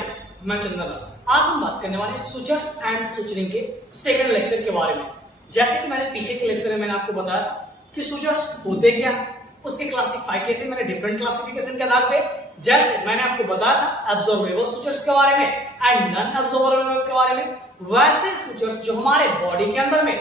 Friends, मैं चंदन राज। आज हम बात करने वाले सुचर्स एंड सुचरिंग के सेकंड लेक्चर के बारे में। जैसे कि मैंने पीछे के लेक्चर में मैंने आपको बताया था कि सुचर्स होते क्या, उसके क्लासिफाई किए थे मैंने डिफरेंट क्लासिफिकेशन के आधार पे। जैसे मैंने आपको बताया था एब्जॉर्बेबल सुचर्स के बारे में एंड नॉन एब्जॉर्बेबल के बारे में, वैसे सुचर्स जो हमारे बॉडी के अंदर में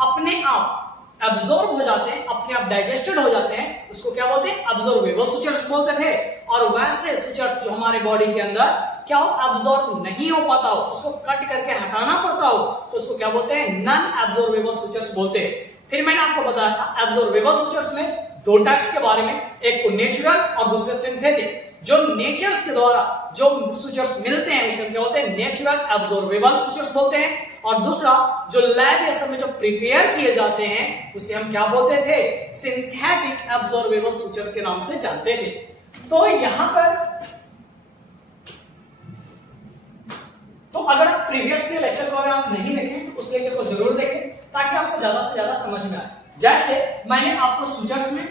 अपने आप एब्जॉर्ब हो जाते हैं, अपने आप डाइजेस्टेड हो जाते हैं, उसको क्या बोलते हैं? एब्जॉर्बेबल सुचर्स बोलते थे। और वैसे सुचर्स जो हमारे बॉडी के अंदर क्या हो, एब्जॉर्ब नहीं हो पाता हो, उसको कट करके हटाना पड़ता हो, तो उसको क्या बोलते हैं? नॉन एब्जॉर्बेबल सुचर्स बोलते हैं। फिर मैंने आपको बताया था एब्जॉर्बेबल सुचर्स में दो टाइप्स के बारे में, एक को नेचुरल और दूसरे सिंथेटिक। जो नेचर्स के द्वारा जो सुचर्स मिलते हैं उसे क्या बोलते हैं? नेचुरल एब्जॉर्बेबल सुचर्स बोलते हैं। और दूसरा जो लैब या सब में जो प्रिपेयर किए जाते हैं उसे हम क्या बोलते थे? सिंथेटिक एब्जॉर्बेबल सुचर्स के नाम से जानते थे। तो यहां पर तो अगर आप प्रीवियस के लेक्चर को अगर आप नहीं देखें तो उस लेक्चर को जरूर देखें ताकि आपको ज्यादा से ज्यादा समझ में आए। जैसे मैंने आपको सुचर्स में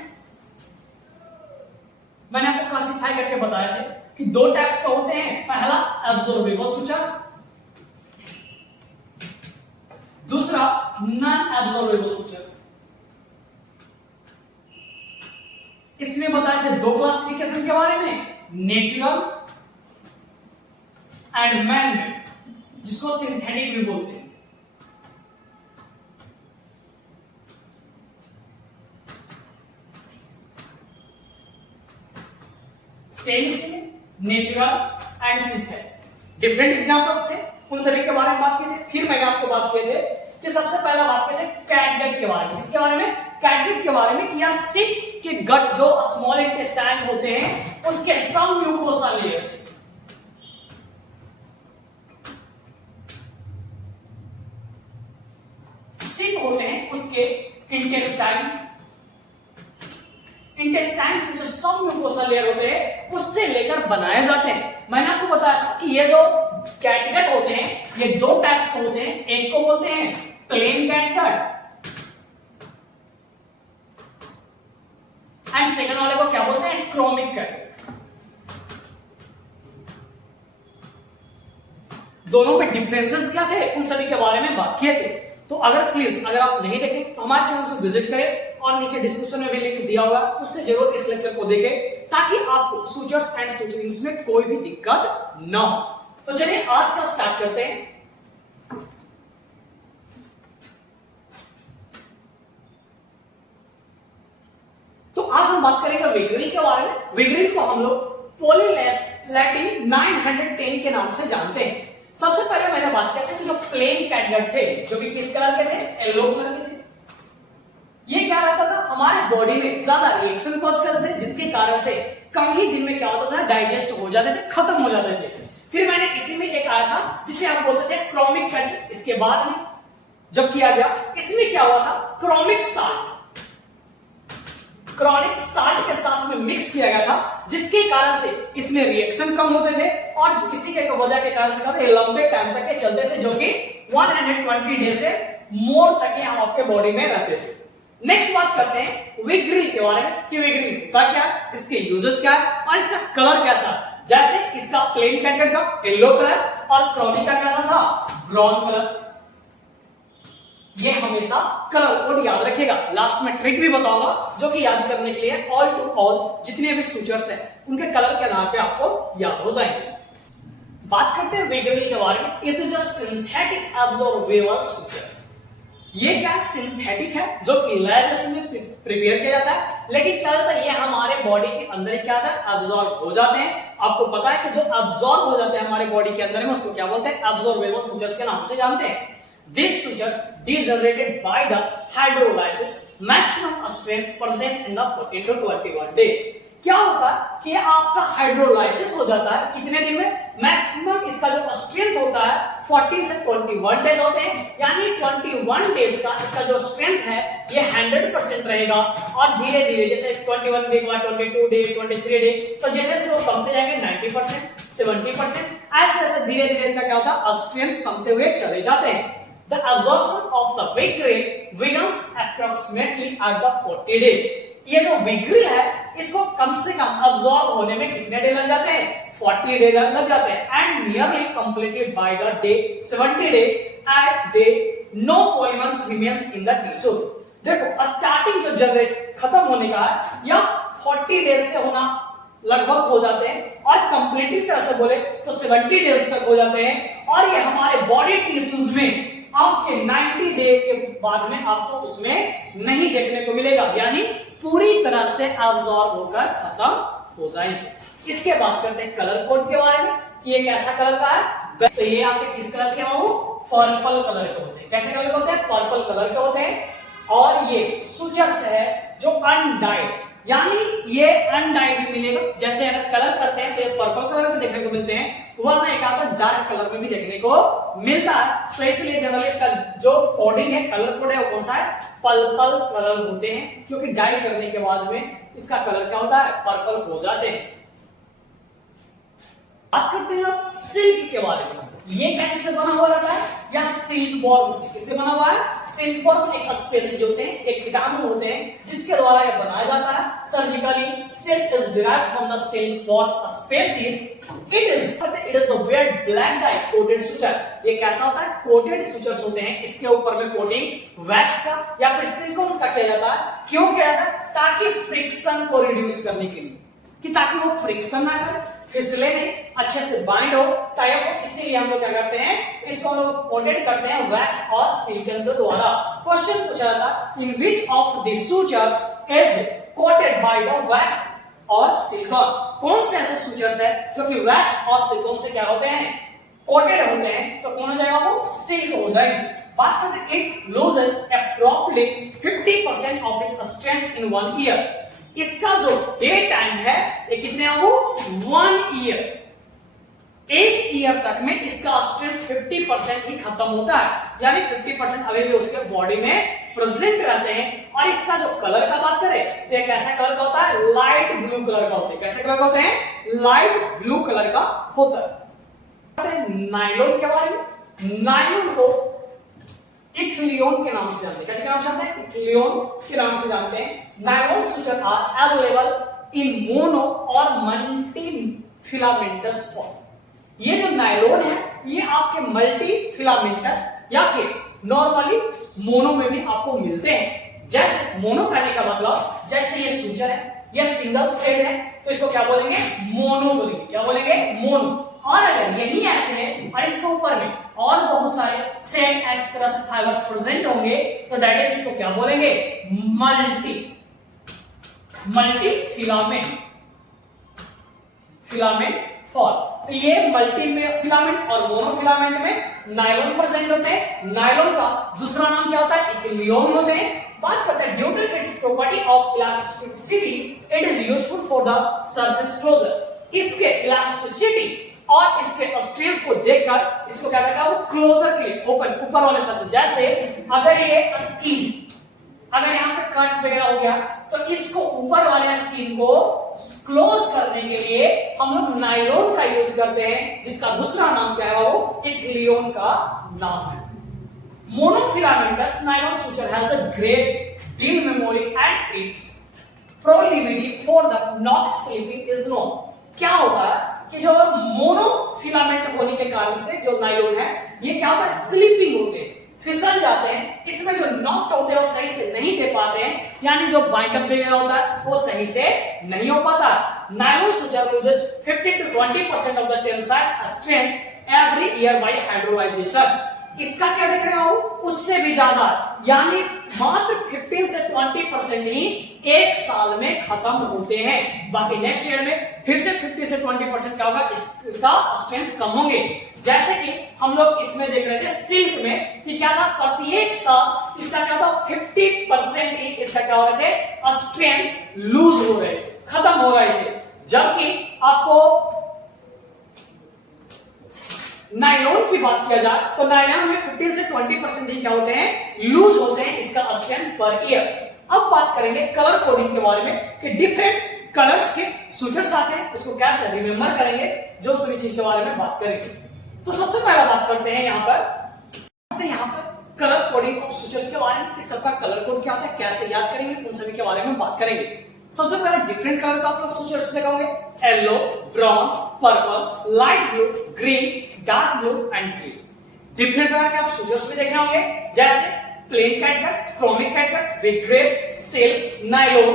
मैंने आपको क्लासिफाई करके बताया था कि दो टाइप्स का होते हैं। पहला एब्जॉर्बेबल सुचर्स, दूसरा नॉन एब्जॉर्बेबल सुचर्स। इसमें बताए थे दो क्लासिफिकेशन के बारे में, नेचुरल एंड मैन मेड, जिसको सिंथेटिक भी बोलते हैं। Same natural and synthetic different examples थे, उन सभी के बारे में बात किए थे। फिर मैंने आपको बात किए थे कि सबसे पहला बात किए थे कैटगट के बारे में। किसके बारे में? कैटगट के बारे में। या सिक के गट जो स्मॉल इंटेस्टाइन होते हैं उसके सम म्यूकोसा लेयर्स, सिक होते हैं उसके इंटेस्टाइन से जो सब म्यूकोसा लेयर होते हैं उससे लेकर बनाए जाते हैं। मैंने आपको बताया था कि ये जो कैटगट होते हैं ये दो टाइप्स के होते हैं। एक को बोलते हैं प्लेन कैटगट एंड सेकंड वाले को क्या बोलते हैं? Chromic catgut. दोनों पे डिफरेंसेस क्या थे उन सभी के बारे में बात किए थे। तो अगर आप नहीं देखें तो हमारे चैनल से विजिट करें और नीचे डिस्क्रिप्शन में भी लिंक दिया होगा, उससे जरूर इस लेक्चर को देखें ताकि आपको सुचर्स एंड सुचरिंग्स में कोई भी दिक्कत ना हो। तो चलिए आज का स्टार्ट करते हैं। तो आज हम बात करेंगे विग्रिल के बारे में। विग्रिल को हम लोग पॉलीलैटिन 910 के नाम से जानते हैं। सबसे पहले मैंने बात किया था कि जो प्लेन कैटगट थे जो कि किस कलर के थे? येलो कलर के थे। ये क्या रहता था? हमारे बॉडी में ज्यादा रिएक्शन कॉज करते थे, जिसके कारण से कम ही दिन में क्या होता था? डाइजेस्ट हो जाते थे, खत्म हो जाते थे। फिर मैंने इसी में एक आया था जिसे हम बोलते थे क्रोमिक कैटगट। इसके बाद में जब किया गया इसमें क्या हुआ था? क्रोमिक साल्ट के साथ में मिक्स किया गया था, जिसके कारण से इसमें रिएक्शन कम होते थे और किसी के वजह के कारण से ये लंबे टाइम तक के चलते थे, जो कि 120 डे से मोर तक के हम आपके बॉडी में रहते थे। नेक्स्ट बात करते हैं विग्रिल के बारे में कि विग्रिल होता क्या, इसके यूजेस क्या है और इसका कलर कैसा। जैसे इसका प्लेन कैटगट का येलो कलर और क्रोमिक का कैसा था? Brown colour. ये हमेशा कलर कोड याद रखिएगा। लास्ट में ट्रिक भी बताऊंगा जो कि याद करने के लिए ऑल टू ऑल जितने भी सुचर्स हैं उनके कलर के नाम पे आपको याद हो जाएंगे। बात करते हैं विग्रिल के बारे में। It is a synthetic absorbable sutures. ये क्या सिंथेटिक है जो कि लैब में प्रिपेयर किया जाता है, लेकिन क्या होता है ये हमारे बॉडी के अंदर ही क्या होता है? एब्जॉर्ब हो जाते हैं। आपको पता है कि जो एब्जॉर्ब हो जाते हैं हमारे बॉडी के अंदर में उसको क्या बोलते हैं? एब्जॉर्बेबल सुचर्स के नाम से जानते हैं। These sugars degenerated by the hydrolysis, maximum strength present in the 14 to 21 days. क्या होता है कि आपका हाइड्रोलाइसिस हो जाता है कितने दिन में? मैक्सिमम इसका जो स्ट्रेंथ होता है 14 से 21 डेज होते हैं, यानी 21 डेज का इसका जो स्ट्रेंथ है ये 100% रहेगा। और धीरे धीरे जैसे 21 डे के बाद 22 डे 23 डे, तो जैसे जैसे वो कमते जाएंगे 90% 70%, ऐसे ऐसे धीरे धीरे इसका क्या होता है? स्ट्रेंथ कमते हुए चले जाते हैं। The absorption of the Vigril begins approximately at the 40 days. ये जो विग्रिल है इसको कम से कम अब्सॉर्ब होने में कितने डे लग जाते हैं? 40 डे लग जाते हैं। And nearly completed by the day 70 day at day no polymers remains in the tissue. देखो स्टार्टिंग जो जनरेट खत्म होने का है या 40 डेज से होना लगभग हो जाते हैं और कंप्लीटली तरह से बोले तो 70 डेज तक हो जाते हैं और ये हमारे बॉडी टिश्यूज में आपके 90 डे के बाद में आपको उसमें नहीं देखने को मिलेगा, यानी पूरी तरह से अब्सॉर्ब होकर खत्म हो जाएंगे। इसके बाद करते हैं कलर कोड के बारे में कि ये कैसा कलर का है। तो ये आपके किस कलर के हैं? पर्पल कलर के होते हैं। कैसे कलर के होते हैं? पर्पल कलर के होते हैं। और ये सूचर्स है जो अनडाइड, यानी ये अनडाइड भी मिलेगा। जैसे अगर कलर करते हैं तो ये पर्पल कलर के देखने को मिलते हैं, वरना एक आता डार्क कलर में भी देखने को मिलता है। तो इसलिए जनरली इसका जो कोडिंग है, कलर कोड है, वो कौन सा है? पर्पल कलर होते हैं, क्योंकि डाई करने के बाद में इसका कलर क्या होता है? पर्पल हो जाते हैं। बात करते हैं सिल्क के बारे में। ये क्या किससे बना हुआ रहता है? या सिल्क वॉर्म से। किससे बना हुआ है? सिल्क वॉर्म एक स्पेसीज होते हैं, एक कीटाणु होते हैं जिसके द्वारा यह बनाया जाता है surgically. Silk is derived from the silk worm species. It is the wet black dye coated suture. ये कैसा होता है? कोटेड सुचर्स होते हैं। इसके ऊपर में कोटिंग वैक्स का या फिर सिलिकॉन का किया जाता है। क्यों किया जाता है? ताकि फ्रिक्शन को रिड्यूस करने के लिए, कि ताकि वो फ्रिक्शन ना करे, फिसले नहीं, अच्छे से बाइंड हो टाइप हो। इसीलिए हम लोग क्या करते हैं? इसको हम लोग कोटेड करते हैं वैक्स और सिलिकॉन के द्वारा। क्वेश्चन पूछा जाता, in which of the sutures is coated by the wax और सिलिकॉन? कौन से ऐसे सूचर्स है जो कि वैक्स और सिलिकॉन से क्या होते हैं? कोटेड होते हैं। तो कौन हो जाएगा? वो सिल्क हो जाएगी। बात करते हैं, it loses approximately 50% of its strength in 1 year. इसका जो डे टाइम है ये कितने है? वो 1 ईयर। 1 ईयर तक में इसका स्ट्रेंथ 50% ही खत्म होता है, यानी 50% अभी भी उसके बॉडी में प्रेजेंट रहते हैं। और इसका जो कलर का बात करें तो एक ऐसा कलर का होता है, लाइट ब्लू कलर का होता है। कैसे कलर का होते हैं? लाइट ब्लू कलर का होता है। नायलॉन के बारे में। नायलॉन को इथलियोन के नाम से जानते हैं। कैसे नाम से जानते हैं? इथलियोन के नाम से जानते हैं। Nylon suture are available in mono और मल्टी फिलामेंटस फॉर्म। ये जो नायलॉन है ये आपके मल्टी फिलामेंटस या फिर नॉर्मली मोनो में भी आपको मिलते हैं। जैसे मोनो कहने का मतलब, जैसे ये सूचर है, ये सिंगल थ्रेड है, तो इसको क्या बोलेंगे? मोनो बोलेंगे। क्या बोलेंगे? मोनो। और अगर यही ऐसे है और इसके ऊपर में और बहुत सारे थ्रेड इस तरह से फाइबर्स प्रेजेंट होंगे तो दैट इज इसको क्या बोलेंगे? Multi filament form. तो ये मल्टी में फिलामेंट और मोनो फिलामेंट में नायलॉन प्रेजेंट होते हैं। नायलॉन का दूसरा नाम क्या होता है? इथिलियोन होते हैं। बात करते हैं, due to its property of elasticity it is useful for the surface closure. इसके इलास्टिसिटी और इसके स्ट्रेंथ को देखकर इसको क्या कहता है? वो क्लोजर के लिए ओपन, ऊपर वाले शब्द। जैसे अगर ये स्किन, अगर यहाँ पे कट वगैरह हो गया तो इसको ऊपर वाले स्किन को क्लोज करने के लिए हम लोग नायलॉन का यूज करते हैं, जिसका दूसरा नाम क्या है? वो इथिलियोन का नाम है। Monofilaments nylon suture has a great deal memory and its proclivity for the knot slipping is known. क्या होता है कि जो मोनोफिलामेंट होने के कारण से जो नायलॉन है ये क्या होता है? स्लीपिंग होते हैं, फिसल जाते हैं। इसमें जो नॉट होते हैं वो सही से नहीं दे पाते हैं, यानी जो बाइंड अप वगैरह होता है वो सही से नहीं हो पाता। Nylon suture loses 50 to 20% of the tensile strength every year by hydrolysation. इसका क्या देख रहे हो? उससे भी ज्यादा, यानी मात्र 15 से 20% ही एक साल में खत्म होते हैं। बाकी नेक्स्ट ईयर में फिर से 50 से 20% क्या होगा? इसका स्ट्रेंथ कम होंगे। जैसे कि हम लोग इसमें देख रहे थे सिल्क में कि क्या था? प्रत्येक साल इसका क्या था? 50% ही इसका क्या हो रहे थे? स्ट्रेंथ लूज हो रहे थे, खत्म हो रहे थे। जबकि आपको नायलॉन की बात किया जाए तो नायलॉन में 15 से 20% ही क्या होते हैं? लूज होते हैं इसका स्ट्रेंथ पर ईयर। अब बात करेंगे कलर कोडिंग के बारे में कि डिफरेंट कलर्स के सूचर्स आते हैं, इसको कैसे रिमेंबर करेंगे, जो सभी चीज के बारे में बात करेंगे। तो सबसे पहला बात करते हैं यहाँ पर कलर कोडिंग ऑफ सूचर्स के बारे में कि सबका कलर कोड क्या होता है, कैसे याद करेंगे, उन सभी के बारे में बात करेंगे। सबसे पहले डिफरेंट कलर का आप लोग सूचर्स देखेंगे, yellow, brown, purple, light blue, green, dark blue and green. Different प्रकार के आप सूचर्स भी देखे होंगे, जैसे plain catgut, chromic catgut, with grape, silk, nylon,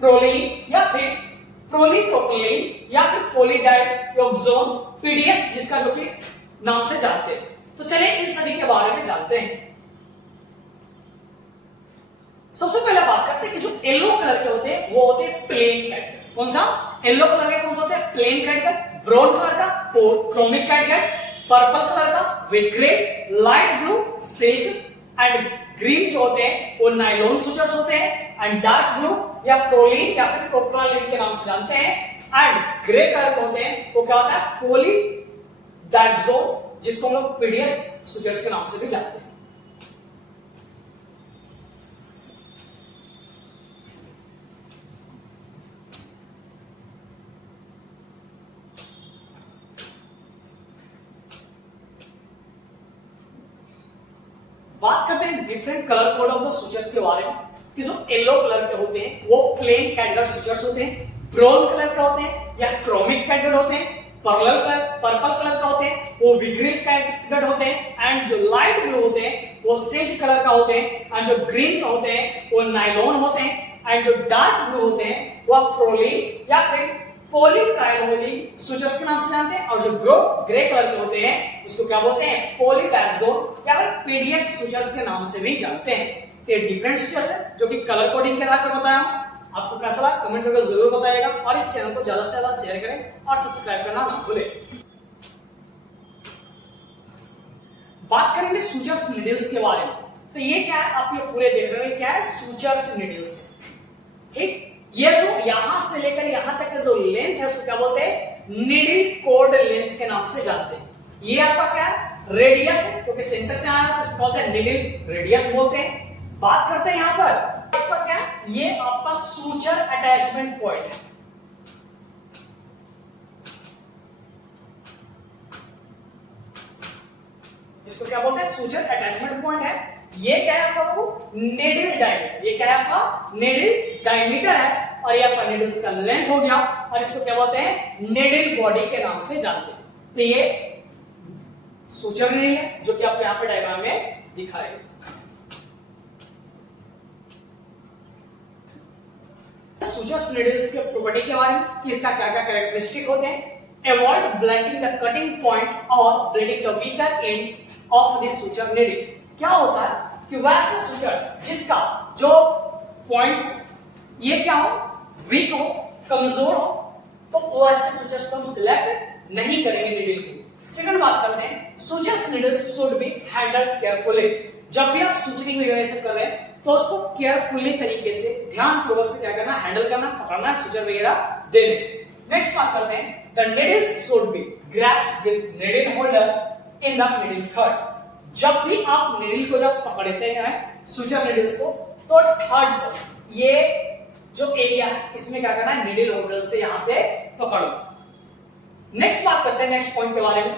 prolene या फिर पॉलीप्रोपिलीन या फिर पॉलीडाइयोक्सोन, पीडीएस जिसका जो कि नाम से जानते हैं। तो चलिए इन सभी के बारे में जानते हैं। सबसे पहले बात करते हैं कि जो येलो कलर के होते हैं वो होते हैं प्लेन कैटगट। कौन सा? येलो कलर के कौन सा होते हैं? Plain catgut. ब्राउन कलर का क्रोमिक कैटगट, पर्पल कलर का with grey, light blue silk and green जो होते हैं वो नायलॉन सूचर्स होते हैं एंड डार्क ब्लू या प्रोलीन या फिर प्रोप्रालीन के नाम से जानते हैं एंड ग्रे कलर के होते हैं वो क्या होता है? पॉलीडाइयोक्सोन जिसको हम लोग पीडीएस सूचर्स के नाम से भी जानते हैं। बात करते हैं different colour code of the sutures के बारे में कि जो येलो कलर के होते हैं वो प्लेन कैटगट सूचर्स होते हैं, ब्राउन कलर का होते हैं या क्रोमिक कैटगट होते हैं, पर्पल कलर का होते हैं वो विग्रिल कैटगट होते हैं एंड जो लाइट ब्लू होते हैं वो सिल्क कलर का होते हैं एंड जो ग्रीन का होते हैं वो नायलॉन होते हैं एंड जो डार्क ब्लू होते हैं वो प्रोलीन या फिर पॉलीप्रोपिलीन सूचर्स के नाम से जानते हैं और जो ग्रे कलर के होते हैं उसको क्या बोलते हैं? पॉलीडाइयोक्सोन या फिर पीडीएस सूचर्स के नाम से भी जानते हैं। ये डिफरेंट सूचर्स है जो कि कलर कोडिंग के आधार पर बताया हूं। आपको कैसा लगा कमेंट करके जरूर बताइएगा और इस चैनल को ज्यादा से ज्यादा शेयर करें और सब्सक्राइब करना ना भूलें। बात करेंगे सूचर्स नीडल्स के बारे में। तो ये क्या है? आप ये पूरे देख रहे हैं क्या है? Sutures needles. ठीक, ये जो यहां से लेकर यहां तक का जो लेंथ है उसको क्या बोलते हैं? नीडल कोड लेंथ के नाम से जानते हैं। ये आपका क्या है? रेडियस है, क्योंकि सेंटर से आया तो उसको बोलते हैं नीडल रेडियस बोलते हैं। बात करते हैं यहां पर आपका क्या है? ये आपका सूचर अटैचमेंट पॉइंट है। इसको क्या बोलते हैं? सूचर अटैचमेंट पॉइंट है। ये क्या है आपका? Needle diameter. ये क्या है आपका? नीडल डायमीटर है और ये आपका नीडल्स का लेंथ हो गया और इसको क्या बोलते हैं? नीडल बॉडी के नाम से जानते हैं। तो ये सूचर नीडल है जो कि आपको यहां पे डायग्राम में दिखाएगा। सूचर्स नीडल्स के प्रॉपर्टी के बारे में कि इसका क्या क्या कैरेक्टरिस्टिक होते हैं। Avoid blunting the cutting point और blading the weaker end of the suture needle. क्या होता है कि वैसे सूचर्स जिसका जो पॉइंट ये क्या हो? वीक हो, कमजोर हो, तो वो ऐसे सूचर्स को हम सिलेक्ट नहीं करेंगे नीडल को। सेकंड बात करते हैं, sutures needle should be handled carefully. जब भी आप सूचरिंग वगैरह से कर रहे हैं तो उसको केयरफुली तरीके से ध्यानपूर्वक से क्या करना? हैंडल करना, पकड़ना, सूचर वगैरह देना। नेक्स्ट बात करते हैं, the needle should be grasped with needle holder in the needle third. जब भी आप नीडल को जब पकड़ते हैं सूचर नीडल्स को तो थर्ड पर ये जो एरिया है इसमें क्या करना है? नीडल होल्डर से यहां से पकड़ो। नेक्स्ट बात करते हैं नेक्स्ट पॉइंट के बारे में